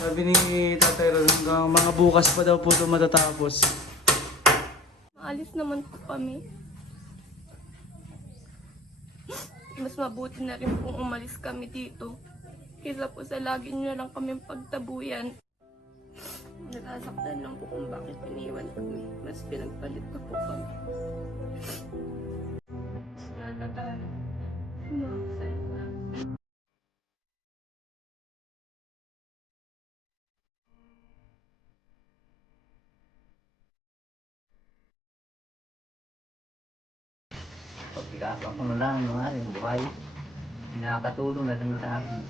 Sabi ni Tatay Ron, hanggang mga bukas pa daw po ito matatapos. Maalis naman po kami. Mas mabuti na rin kung umalis kami dito. Kaysa po sa lagi nyo lang kami pagtabuyan. Nakasaktan lang po kung bakit iniwan kami. Mas pinagpalit pa po kami. Pagkakasama ko na lang yung aking buhay. Nakakatulong na lang sa akin.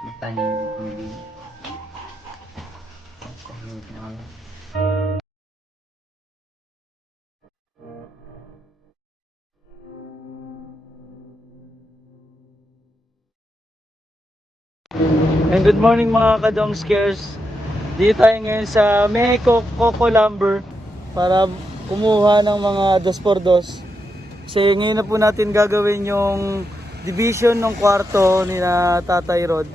Magtanim hindi. And good morning mga ka-Dom Scares. Dito tayo ngayon sa Mexico Coco Lumber para kumuha ng mga 2x2. Kasi ngayon na po natin gagawin yung division ng kwarto ni na Tatay Rod.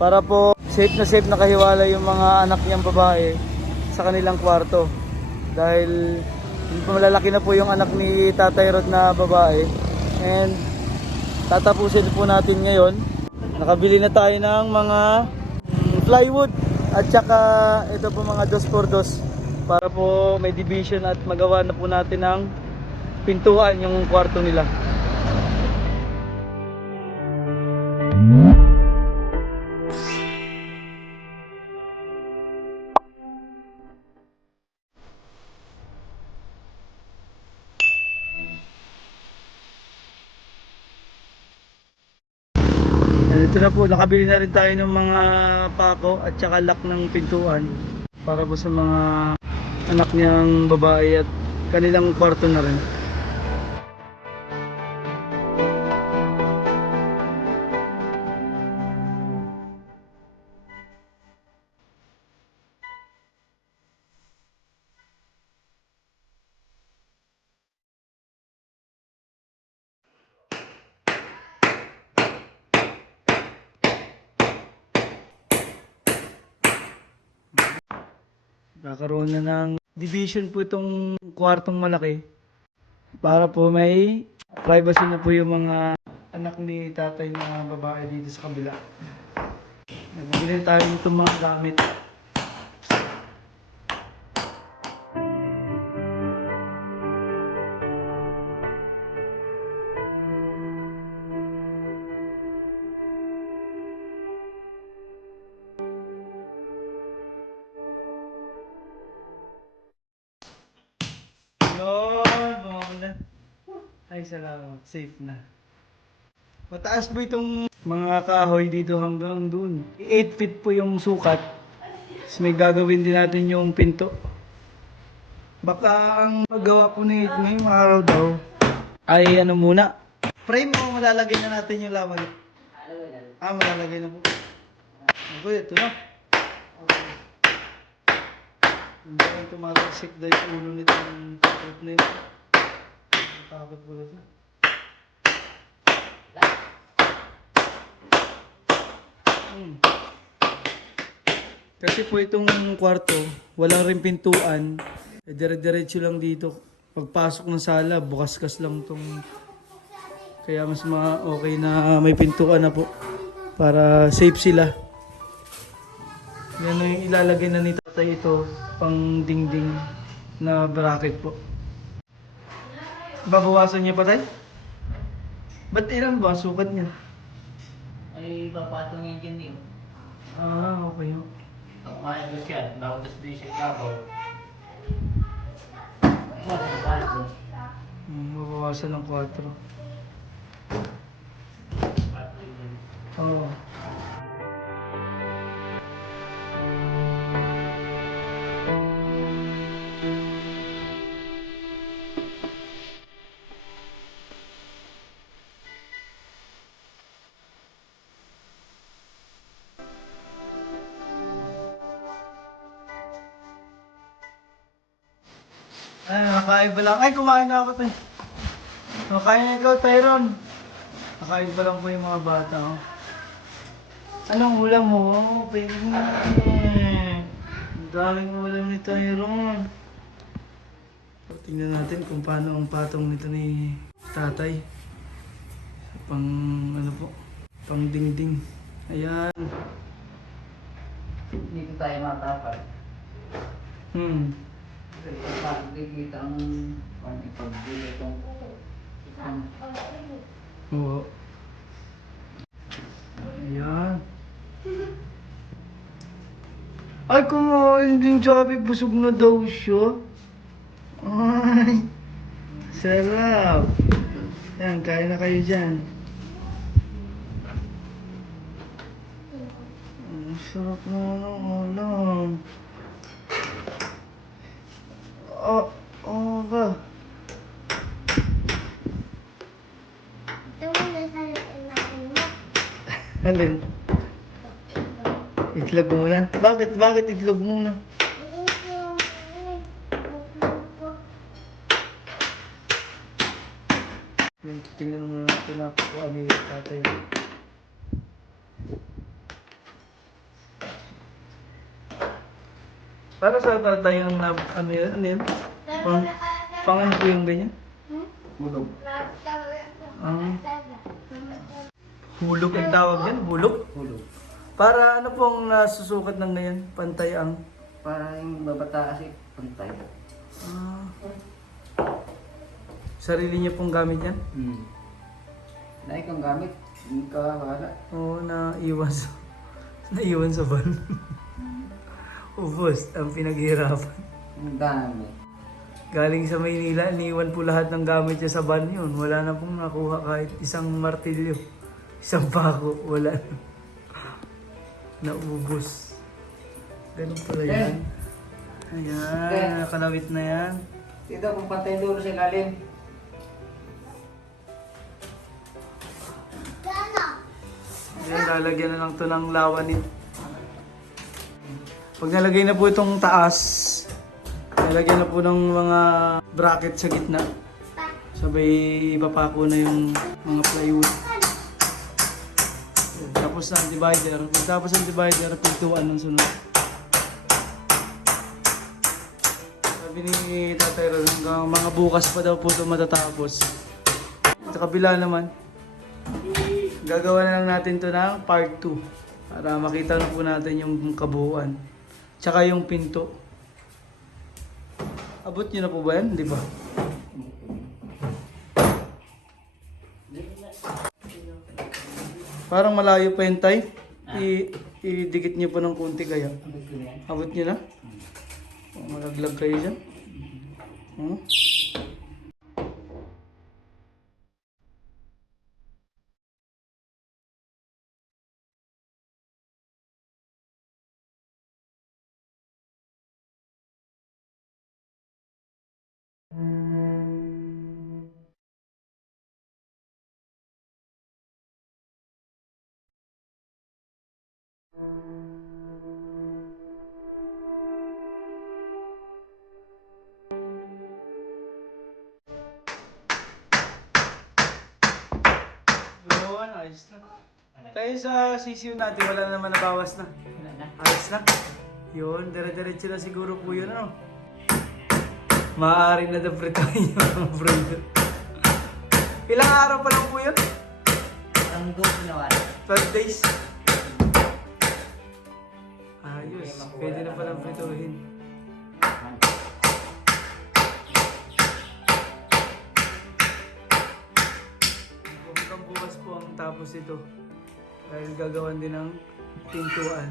Para po safe na kahiwala yung mga anak niyang babae sa kanilang kwarto. Dahil malalaki na po yung anak ni Tatay Rod na babae. And tatapusin po natin ngayon. Nakabili na tayo ng mga plywood at saka ito po mga 2x2 para po may division at magawa na po natin ng pintuan yung kwarto nila. Ito na po, nakabili na rin tayo ng mga pako at saka lock ng pintuan para po sa mga anak niyang babae at kanilang kwarto na rin. Kakaroon na ng division po itong kwartong malaki para po may privacy na po yung mga anak ni tatay na babae dito sa kabila. Nagbili tayo itong mga gamit. Yun, bumawala. Ay, salamat. Safe na. Mataas po itong mga kahoy dito hanggang dun. 8 feet po yung sukat. Tapos may gagawin din natin yung pinto. Baka ang paggawa po na ngayong araw daw ay ano muna. Frame o malalagay na natin yung laman? Ah, malalagay na po. Ako, ito na. Hindi lang tumatasik dahil yung ulo nitong takot na yun. Takot po na ito. Kasi po itong kwarto, walang rin pintuan. Dire-diretso lang dito. Pagpasok ng sala, bukas-kas lang itong... Kaya mas okay na may pintuan na po. Para safe sila. Yan na yung ilalagay na ni tatay ito, pang dingding na bracket po. Babawasan niya pa tayo? Ba't ilan ba? Sukat niya? Ay, papatungin dyan yun. Ah, okay. Ang kaya ko siya, nautas din siya kabaw. Mabawasan ng 4. Oo. Ay, nakain pa lang. Ay, kumain na ako tayo. Nakain na ikaw, Tyron. Nakain pa lang po yung mga bata. Oh. Anong ulam mo? Pwede mo. Ang daming ulam ni Tyron. Tingnan natin kung paano ang patong nito ni tatay. Pang ano po, pang dingding. Ayan. Dito tayo matapal. Kasi kapag dikita ang ipagbili itong Oo. Ayan. Ay, kumain din sabi, busog na daw siya. Ay, sarap. Ayan, kain na kayo dyan. Ang sarap naman ng ulam. Oo ba? Alin? Itlog muna? Bakit? Bakit itlog muna? Tingnan muna natin na kung ano yung tatay. Para sa tatay ang ano yun? Ano yun? Pangan ko yung ganyan? hulog. Ah. Hulog ang tawag yan? Hulog? Hulog. Para ano pong nasusukat ng ganyan? Pantay ang... Para yung babata kasi pantay. Ah. Sarili niya pong gamit yan? Naik ang gamit. Hindi ka wala. Oo, naiwan sa... naiwan sa van. Ubos, ang pinaghihirapan. Ang dami. Galing sa Maynila, iniwan po lahat ng gamit niya sa van yun. Wala na pong nakuha kahit isang martilyo. Isang pako, wala na. Naubos. Ganun pala yan. Ayan, nakalawit na yan. Dito kung pantay dulo sa ilalim. Ayan, lalagyan na lang ito ng lawanin. Pag nalagay na po itong taas, nalagyan na po ng mga bracket sa gitna. Sabay ipapako na yung mga plywood. Tapos ang divider. Tapos ang divider, pintuan ng sunod. Sabi ni Tatay Ron, hanggang mga bukas pa daw po ito matatapos. Sa kabila naman, gagawa na lang natin ito ng part 2 para makita na po natin yung kabuuan. Tsaka yung pinto. Abot nyo na po ba yan? Di ba? Parang malayo pa yun, Tay. Idikit nyo pa ng konti kaya. Abot nyo na? Malaglag kayo dyan. Yun, ayos na. Tayo sa sisiw natin, wala na naman nabawas na. Ayos na. Yun, dire-diretso na siguro po yun, ano? Maaari na dapritahin yung mga brother. Ilang araw pa lang po yun? Ang gusto na wala. 12 days. Ayos, pwede na palang prituhin. Hanggang bukas po ang tapos ito. Dahil gagawan din ng pintuan.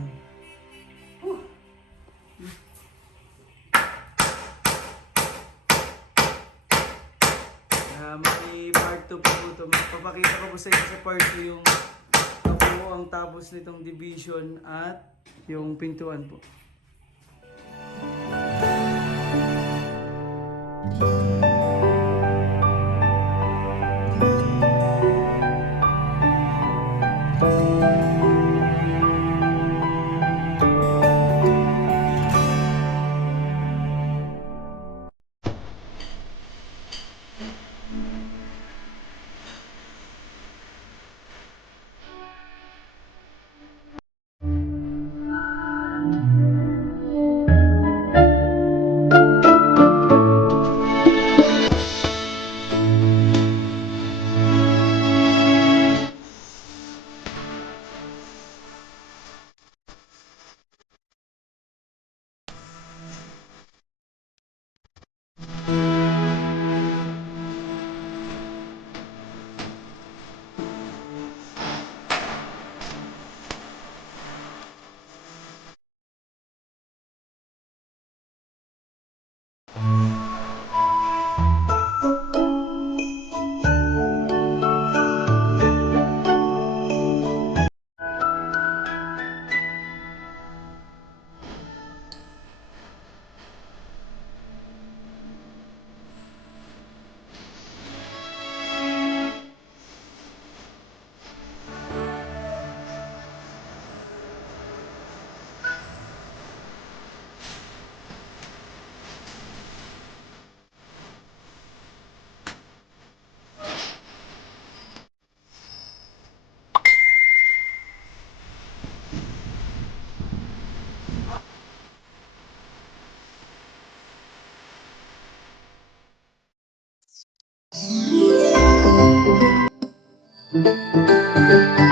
May part 2 po ito. Papakita ko po sa inyo sa part 2 yung ang tapos nitong division at yung pintuan po. Bye.